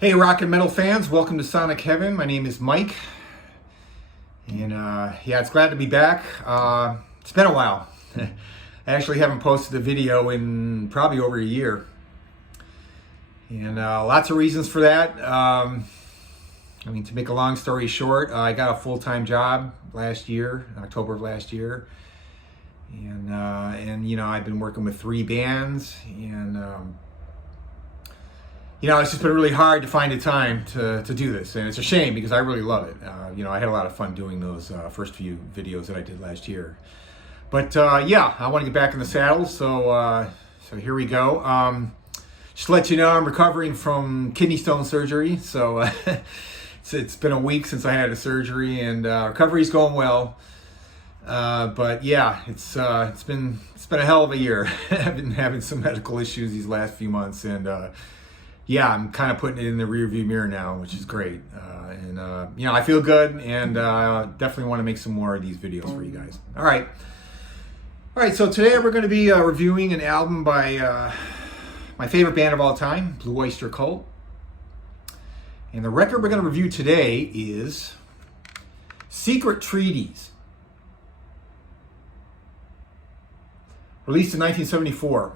Hey, rock and metal fans, welcome to Sonic Heaven. My name is Mike, and yeah, it's glad to be back. It's been a while. I actually haven't posted a video in probably over a year, and lots of reasons for that. To make a long story short, I got a full-time job last year, October of last year, and I've been working with 3 bands, and it's just been really hard to find a time to do this, and it's a shame because I really love it. I had a lot of fun doing those first few videos that I did last year. But yeah, I want to get back in the saddle, so here we go. Just to let you know, I'm recovering from kidney stone surgery, so it's been a week since I had a surgery, and recovery's going well. But yeah, it's been a hell of a year. I've been having some medical issues these last few months, and yeah, I'm kind of putting it in the rearview mirror now, which is great. I feel good, and definitely want to make some more of these videos for you guys. All right. So today we're going to be reviewing an album by my favorite band of all time, Blue Oyster Cult. And the record we're going to review today is Secret Treaties, released in 1974.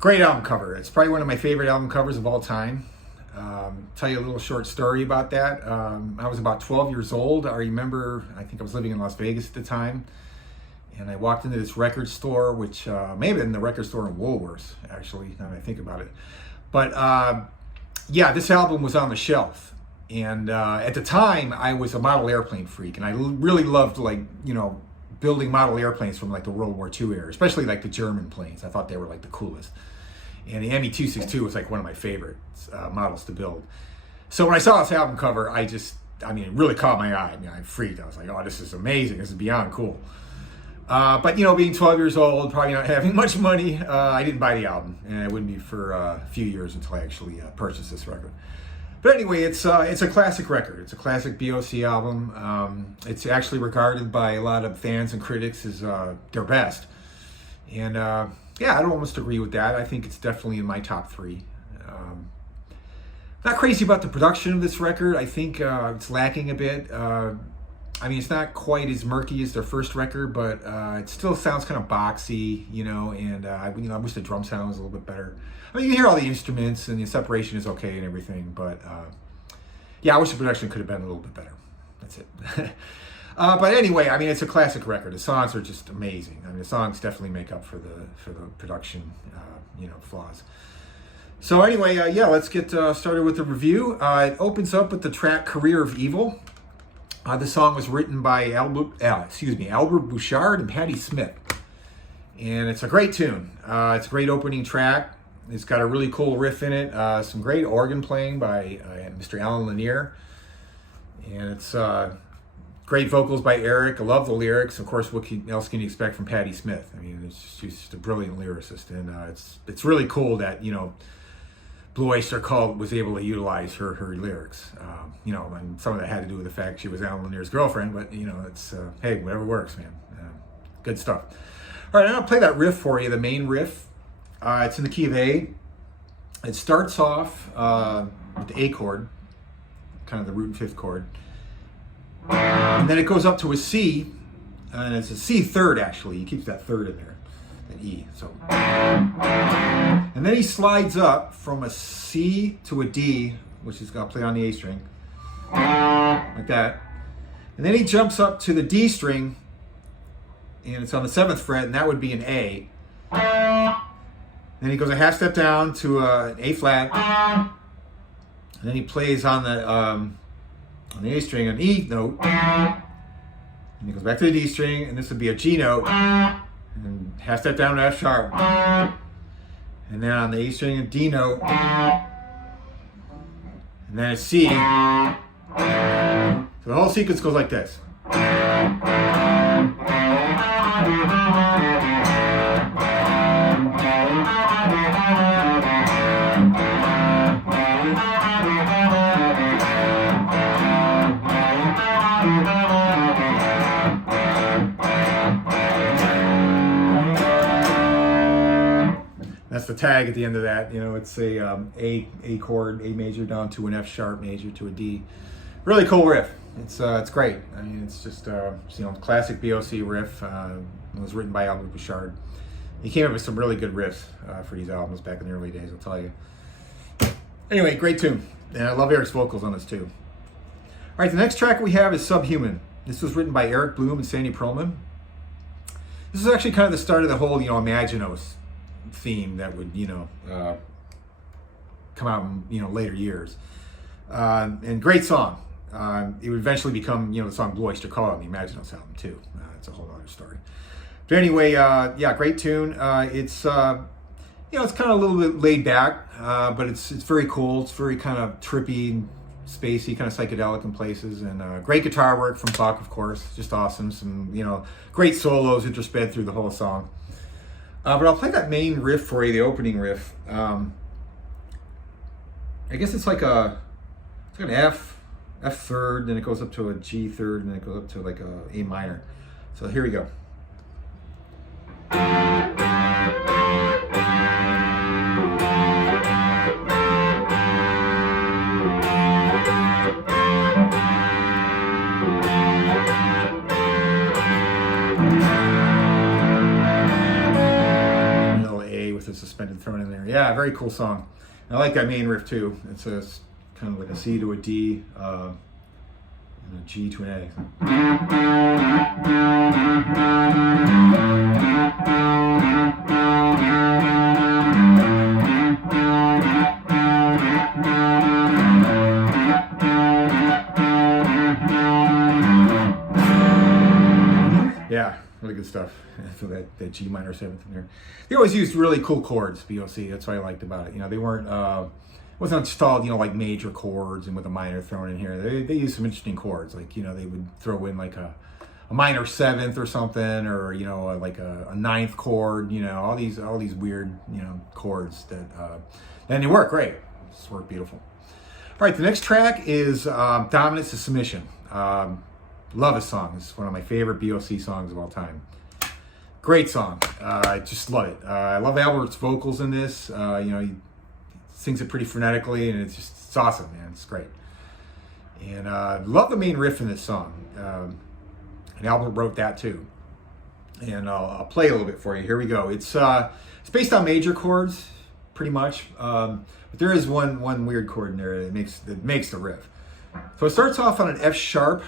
Great album cover. It's probably one of my favorite album covers of all time. Tell you a little short story about that. I was about 12 years old. I think I was living in Las Vegas at the time. And I walked into this record store, which may have been the record store in Woolworths, actually, now that I think about it. But yeah, this album was on the shelf. And at the time, I was a model airplane freak. And I really loved, building model airplanes from the World War II era, especially the German planes. I thought they were the coolest. And the ME-262 was one of my favorite models to build. So when I saw this album cover, it really caught my eye. I freaked. I was like, oh, this is amazing. This is beyond cool. But being 12 years old, probably not having much money, I didn't buy the album. And it wouldn't be for a few years until I actually purchased this record. But anyway, it's a classic record. It's a classic BOC album. It's actually regarded by a lot of fans and critics as their best. And yeah, I'd almost agree with that. I think it's definitely in my top 3. Not crazy about the production of this record. I think it's lacking a bit. It's not quite as murky as their first record, but it still sounds kind of boxy, and I wish the drum sound was a little bit better. You can hear all the instruments, and the separation is okay and everything, but yeah, I wish the production could have been a little bit better. That's it. But anyway, it's a classic record. The songs are just amazing. The songs definitely make up for the production, flaws. So anyway, yeah, let's get started with the review. It opens up with the track "Career of Evil." The song was written by Albert Bouchard and Patti Smith, and it's a great tune. It's a great opening track. It's got a really cool riff in it. Some great organ playing by Mr. Alan Lanier, and it's great vocals by Eric. I love the lyrics. Of course, what else can you expect from Patti Smith? She's just a brilliant lyricist, and it's really cool that Blue Oyster Cult was able to utilize her lyrics. And some of that had to do with the fact she was Alan Lanier's girlfriend, but it's hey, whatever works, man. Good stuff. All right, I'm gonna play that riff for you, the main riff. It's in the key of A. It starts off with the A chord, kind of the root and 5th chord, and then it goes up to a C, and it's a C third actually. He keeps that third in there. An E. So, and then he slides up from a C to a D, which is going to play on the A string, like that. And then he jumps up to the D string, and it's on the 7th fret, and that would be an A. Then he goes a half step down to an A flat, and then he plays on the A string an E note, and he goes back to the D string, and this would be a G note. And half step down to F sharp, and then on the A string a D note, and then a C. So the whole sequence goes like this. That's the tag at the end of that. You know, it's a A chord, A major down to an F sharp major to a D. Really cool riff. It's great. I mean, it's just you know, classic BOC riff. It was written by Albert Bouchard. He came up with some really good riffs for these albums back in the early days, I'll tell you. Anyway, great tune. And I love Eric's vocals on this too. All right, the next track we have is Subhuman. This was written by Eric Bloom and Sandy Pearlman. This is actually kind of the start of the whole, you know, Imaginos theme that would, you know, come out in, you know, later years. And great song. It would eventually become, you know, the song Blue Oyster Cult on the Imaginos album too. It's a whole other story. But anyway, yeah, great tune. It's you know, it's kind of a little bit laid back, but it's very cool. It's very kind of trippy, spacey, kind of psychedelic in places, and great guitar work from Buck, of course, just awesome. Some, you know, great solos intersped through the whole song. But I'll play that main riff for you, the opening riff. I guess it's like an F third, then it goes up to a G third, and then it goes up to like a A minor. So here we go. A suspended thrown in there. Yeah, very cool song. I like that main riff too. It's kind of like a C to a D, and a G to an A. Yeah, really good stuff. So that G minor seventh in there. They always used really cool chords, BOC. That's what I liked about it. You know, they weren't, wasn't installed, you know, like major chords and with a minor thrown in here. They used some interesting chords. Like, you know, they would throw in like a minor seventh or something, or, you know, like a ninth chord, you know, all these weird, you know, chords that, and they work great. Just work beautiful. All right, the next track is Dominance to Submission. Love this song. It's one of my favorite BOC songs of all time. Great song. I just love it. I love Albert's vocals in this. You know, he sings it pretty frenetically, and it's awesome, man. It's great. And love the main riff in this song. And Albert wrote that too. And I'll play a little bit for you. Here we go. It's based on major chords, pretty much. But there is one weird chord in there that makes the riff. So it starts off on an F sharp.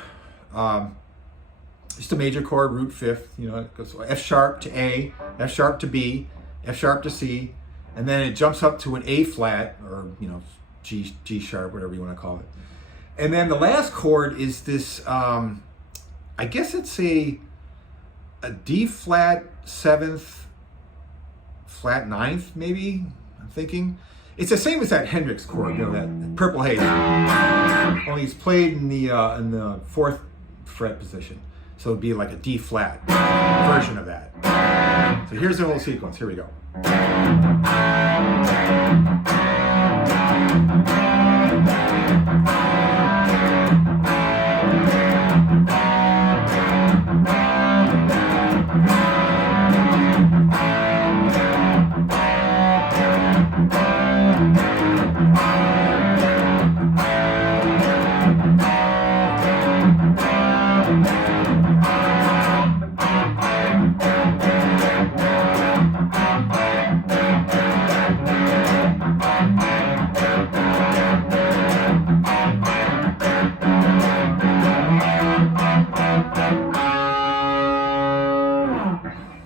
Just a major chord, root fifth, you know, it goes F sharp to A, F sharp to B, F sharp to C, and then it jumps up to an A flat, or, you know, G sharp, whatever you want to call it. And then the last chord is this, I guess it's a D flat seventh, flat ninth, maybe, I'm thinking. It's the same as that Hendrix chord, you know, that Purple Haze. Only it's played in the fourth fret position. So it'd be like a D flat version of that. So here's the whole sequence. Here we go.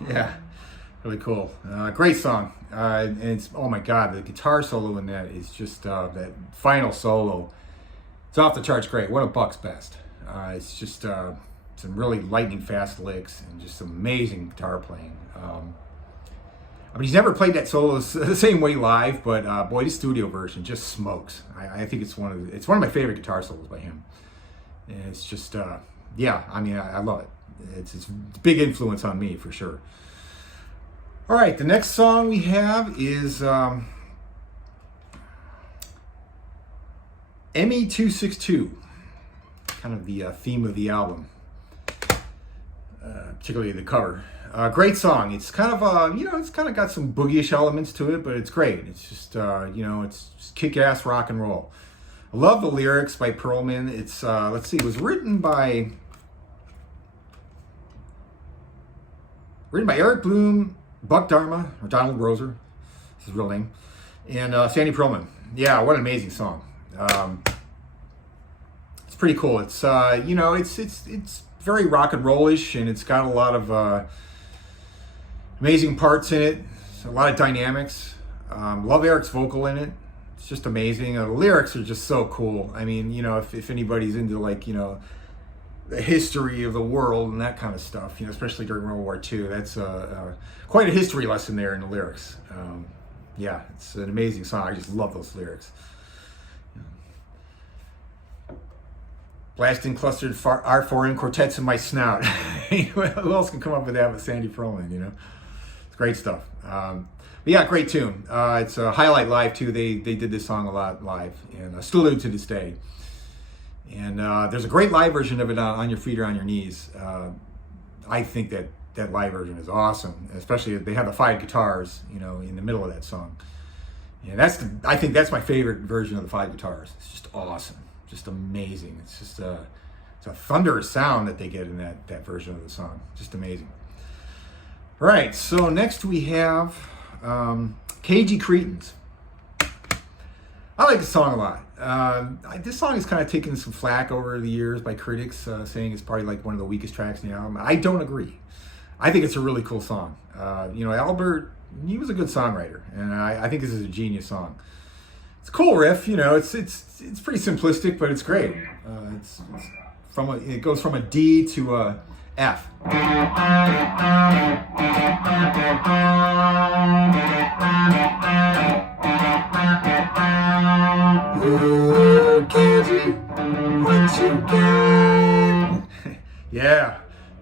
Yeah, really cool. Great song. And it's, oh my God, the guitar solo in that is just, that final solo, it's off the charts great. One of Buck's best. It's just some really lightning fast licks and just some amazing guitar playing. I mean, he's never played that solo the same way live, but boy, the studio version just smokes. I think it's one of my favorite guitar solos by him. And it's just, yeah, I mean, I love it. It's a big influence on me for sure. All right, the next song we have is ME262, kind of the theme of the album, particularly the cover. Great song. It's kind of it's kind of got some boogie-ish elements to it, but it's great. It's just it's just kick-ass rock and roll. I love the lyrics by Perlman. It's let's see, it was written by Eric Bloom, Buck Dharma, or Donald Roser, that's his real name, and Sandy Perlman. Yeah, what an amazing song. It's pretty cool. It's it's very rock and roll-ish, and it's got a lot of amazing parts in it. A lot of dynamics. Love Eric's vocal in it. It's just amazing. The lyrics are just so cool. I mean, if anybody's into the history of the world and that kind of stuff, especially during World War II, that's quite a history lesson there in the lyrics. Yeah, it's an amazing song. I just love those lyrics. Blasting clustered R4N quartets in my snout. Who else can come up with that but Sandy Perlman, It's great stuff. But yeah, great tune. It's a highlight live too. They did this song a lot live, and still do to this day. And there's a great live version of it on Your Feet or on Your Knees. I think that live version is awesome, especially they have the 5 guitars, in the middle of that song. And I think that's my favorite version of the 5 guitars. It's just awesome. Just amazing. It's just it's a thunderous sound that they get in that version of the song. Just amazing. All right, so next we have Cagey Cretins. I like this song a lot. This song has kind of taken some flack over the years by critics, saying it's probably like one of the weakest tracks in the album. I don't agree. I think it's a really cool song. Albert, he was a good songwriter, and I think this is a genius song. It's a cool riff, it's pretty simplistic, but it's great. It goes from a D to a F. Yeah,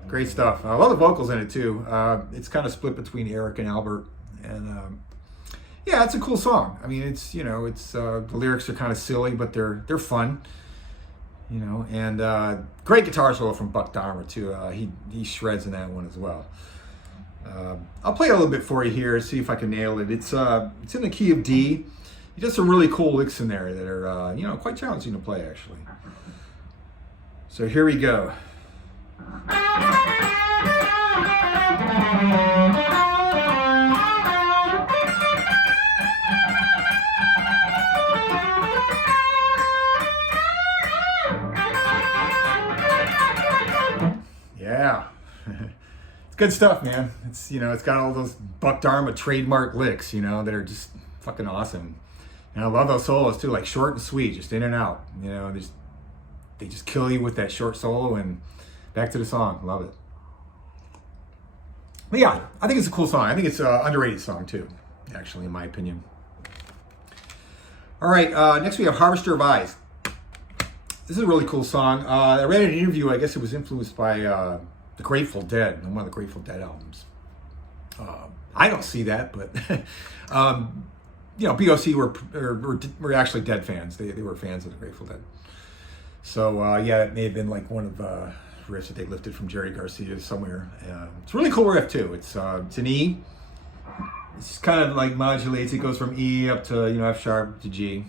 great stuff. I love the vocals in it too. It's kind of split between Eric and Albert, and yeah, it's a cool song. I mean, it's the lyrics are kind of silly, but they're fun. And great guitar solo from Buck Dharma too. He shreds in that one as well. I'll play a little bit for you here, see if I can nail it. It's in the key of D. He does some really cool licks in there that are quite challenging to play actually. So here we go. Yeah, it's good stuff, man. It's it's got all those Buck Dharma trademark licks, that are just fucking awesome. And I love those solos too, like short and sweet, just in and out. They just kill you with that short solo and back to the song. Love it. But yeah, I think it's a cool song. I think it's an underrated song too, actually, in my opinion. All right, next we have Harvester of Eyes. This is a really cool song. I read an interview, I guess it was influenced by the Grateful Dead, one of the Grateful Dead albums. I don't see that, but BOC were actually Dead fans. They were fans of the Grateful Dead. So yeah, it may have been like one of the riffs that they lifted from Jerry Garcia somewhere. It's a really cool riff too. It's an E. It's kind of like modulates. It goes from E up to F sharp to G.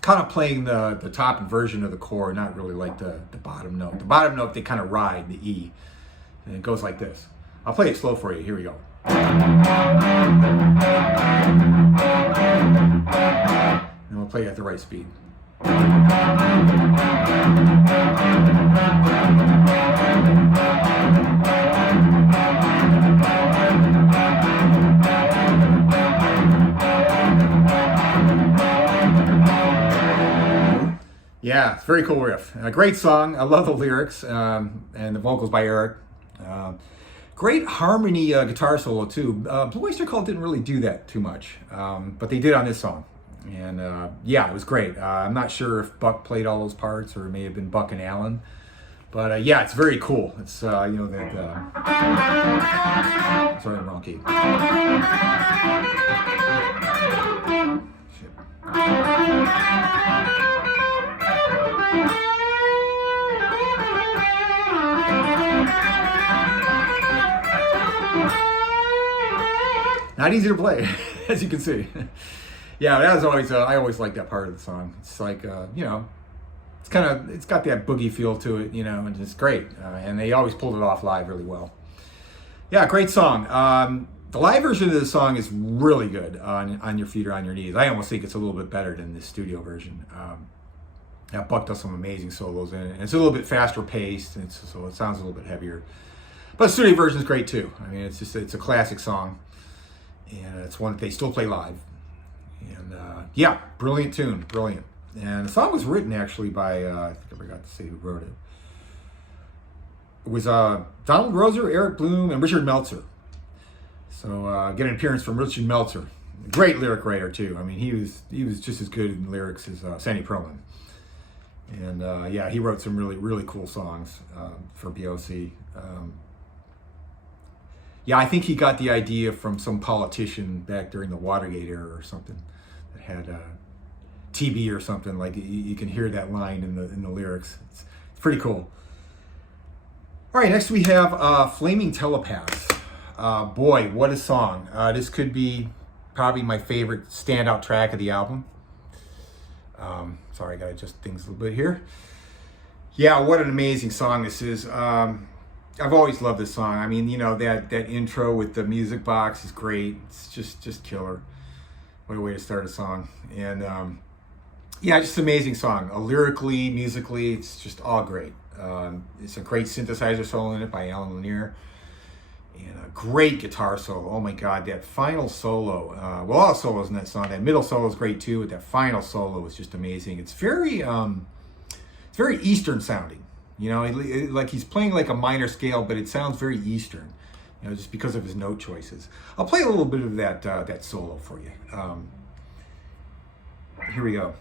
Kind of playing the top inversion of the chord, not really like the bottom note. The bottom note, they kind of ride the E. And it goes like this. I'll play it slow for you. Here we go. And we'll play it at the right speed. Yeah, it's a very cool riff. A great song. I love the lyrics and the vocals by Eric. Great harmony guitar solo too. Blue Oyster Cult didn't really do that too much, but they did on this song. And yeah, it was great. I'm not sure if Buck played all those parts or it may have been Buck and Alan. But yeah, it's very cool. It's, sorry, wrong key. Shit. not easy to play, as you can see. Yeah, that was always, I always liked that part of the song. It's like, it's got that boogie feel to it, and it's great. And they always pulled it off live really well. Yeah, great song. The live version of the song is really good on Your Feet or On Your Knees. I almost think it's a little bit better than the studio version. Buck does some amazing solos in it. And it's a little bit faster paced, and so it sounds a little bit heavier. But the studio version is great too. I mean, it's a classic song, and it's one that they still play live. And brilliant tune, brilliant. And the song was written actually by, I think I forgot to say who wrote it. It was Donald Roser, Eric Bloom, and Richard Meltzer. So get an appearance from Richard Meltzer. Great lyric writer too. I mean, he was just as good in lyrics as Sandy Pearlman. And he wrote some really, really cool songs for BOC. I think he got the idea from some politician back during the Watergate era or something that had TB or something. Like you can hear that line in the lyrics. It's pretty cool. All right, next we have Flaming Telepaths. Boy, what a song. This could be probably my favorite standout track of the album. Sorry, I gotta adjust things a little bit here. Yeah, what an amazing song this is. I've always loved this song. I mean, that intro with the music box is great. It's just killer. What a way to start a song. And just an amazing song. Lyrically, musically, it's just all great. It's a great synthesizer solo in it by Alan Lanier. And a great guitar solo. Oh my God, that final solo. All the solos in that song. That middle solo is great too, but that final solo is just amazing. It's very Eastern sounding. Like he's playing like a minor scale, but it sounds very Eastern. Just because of his note choices. I'll play a little bit of that solo for you. Here we go.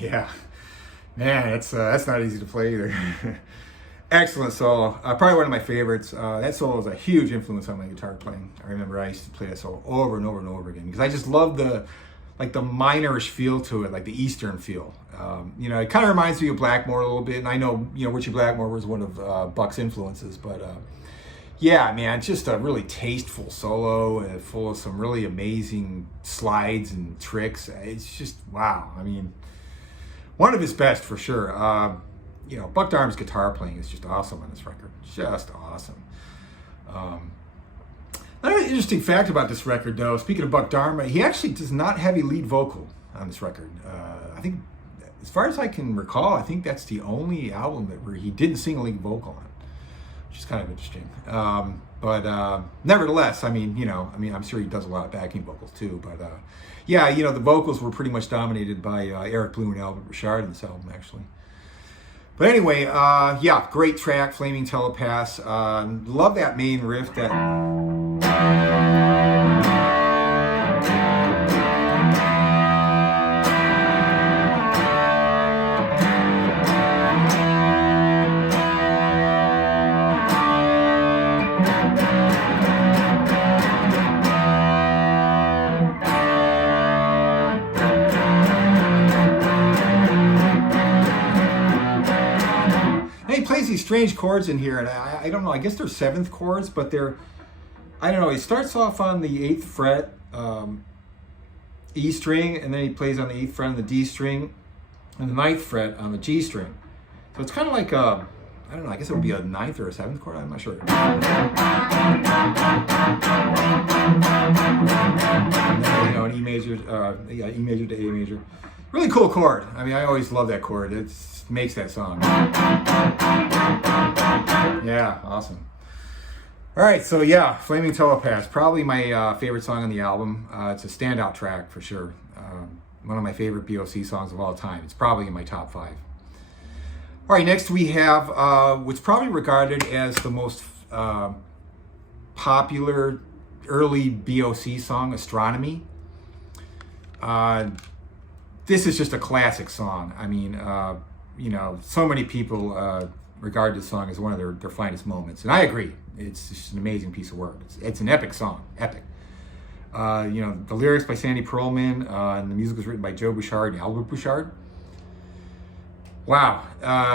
Yeah, man, that's not easy to play either. Excellent solo. Probably one of my favorites. That solo was a huge influence on my guitar playing. I remember I used to play that solo over and over and over again because I just love the minorish feel to it, like the Eastern feel. It kind of reminds me of Blackmore a little bit, and I know Richie Blackmore was one of Buck's influences, but man, just a really tasteful solo and full of some really amazing slides and tricks. It's just wow. I mean, one of his best for sure. Buck Dharm's guitar playing is just awesome on this record. Just awesome. Another interesting fact about this record, though, speaking of Buck Dharma, he actually does not have a lead vocal on this record. I think, as far as I can recall, I think that's the only album where he didn't sing a lead vocal on, which is kind of interesting. But nevertheless, I'm sure he does a lot of backing vocals too. But the vocals were pretty much dominated by Eric Bloom and Albert Richard in this album, actually. But anyway, great track, Flaming Telepaths. Love that main riff. These strange chords in here, and I don't know, I guess they're seventh chords, but I don't know, he starts off on the 8th fret E string, and then he plays on the 8th fret on the D string, and the 9th fret on the G string. So it's kind of like I don't know, I guess it would be a 9th or a 7th chord, I'm not sure. And then, an E major, E major to A major. Really cool chord. I mean, I always love that chord. It makes that song. Yeah, awesome. All right, so yeah, Flaming Telepath, probably my favorite song on the album. It's a standout track for sure. One of my favorite BOC songs of all time. It's probably in my top 5. All right, next we have what's probably regarded as the most popular early BOC song, Astronomy. This is just a classic song. I mean, you know, so many people regard this song as one of their finest moments, and I agree. It's just an amazing piece of work. It's an epic song, epic. You know, the lyrics by Sandy Pearlman, and the music was written by Joe Bouchard and Albert Bouchard. Wow,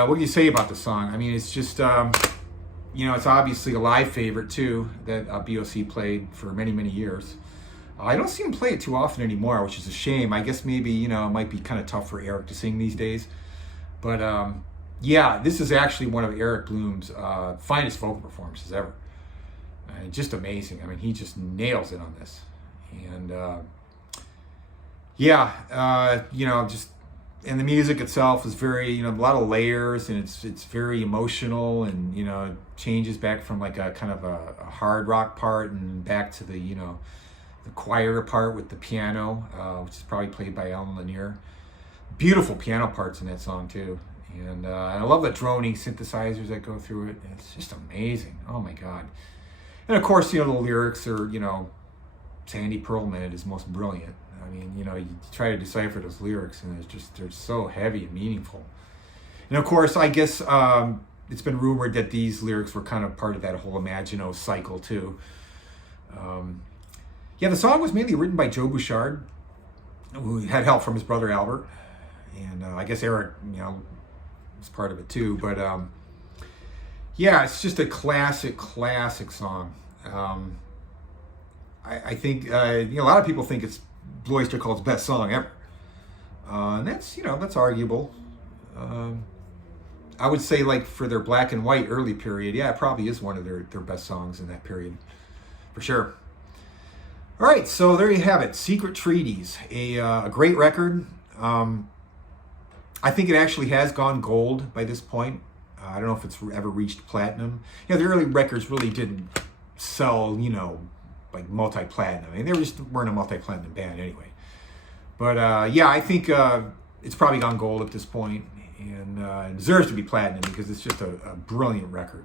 what do you say about the song? I mean, it's just, you know, it's obviously a live favorite too that BOC played for many, many years. I don't see him play it too often anymore, which is a shame. I guess maybe, you know, it might be kind of tough for Eric to sing these days. But yeah, this is actually one of Eric Bloom's finest vocal performances ever. Just amazing. I mean, he just nails it on this. And yeah, you know, just, and the music itself is very, you know, a lot of layers, and it's very emotional, and, you know, it changes back from like a kind of a hard rock part and back to the, you know, the quieter part with the piano, which is probably played by Alan Lanier. Beautiful piano parts in that song too. And I love the droning synthesizers that go through it. It's just amazing. Oh my God. And of course, you know, the lyrics are, you know, Sandy Pearlman at his most brilliant. I mean, you know, you try to decipher those lyrics, and they're so heavy and meaningful. And of course, I guess it's been rumored that these lyrics were kind of part of that whole Imagino cycle too. Yeah, the song was mainly written by Joe Bouchard, who had help from his brother Albert, and I guess Eric, you know, was part of it too. But yeah, it's just a classic song. I think you know, a lot of people think it's Oyster Cult's best song ever, and that's, you know, that's arguable. I would say, like, for their black and white early period, yeah, it probably is one of their best songs in that period, for sure. All right, so there you have it, Secret Treaties, a great record. I think it actually has gone gold by this point. I don't know if it's ever reached platinum. You know, the early records really didn't sell, you know, like multi-platinum. I mean, they just weren't a multi-platinum band anyway. But yeah, I think it's probably gone gold at this point, and it deserves to be platinum because it's just a brilliant record.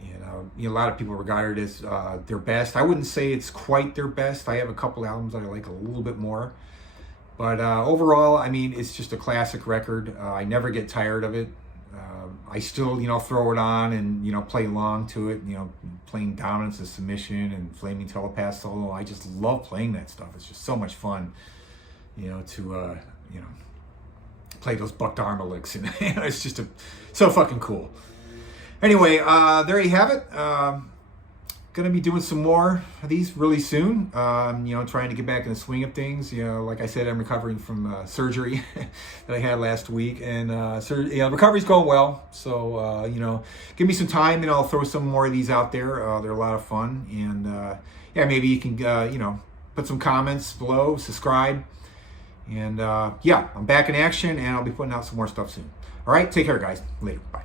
And you know, a lot of people regard it as their best. I wouldn't say it's quite their best. I have a couple albums that I like a little bit more. But overall, I mean, it's just a classic record. I never get tired of it. I still, you know, throw it on and, you know, play along to it, you know, playing Dominance and Submission and Flaming Telepath solo. I just love playing that stuff. It's just so much fun, you know, to, you know, play those Buck Dharma licks. And you know, it's just so fucking cool. Anyway, there you have it. Gonna be doing some more of these really soon. You know, trying to get back in the swing of things. You know, like I said, I'm recovering from surgery that I had last week, and you know, recovery's going well. So you know, give me some time, and I'll throw some more of these out there. They're a lot of fun, and yeah, maybe you can you know, put some comments below, subscribe, and yeah, I'm back in action, and I'll be putting out some more stuff soon. All right, take care, guys. Later, bye.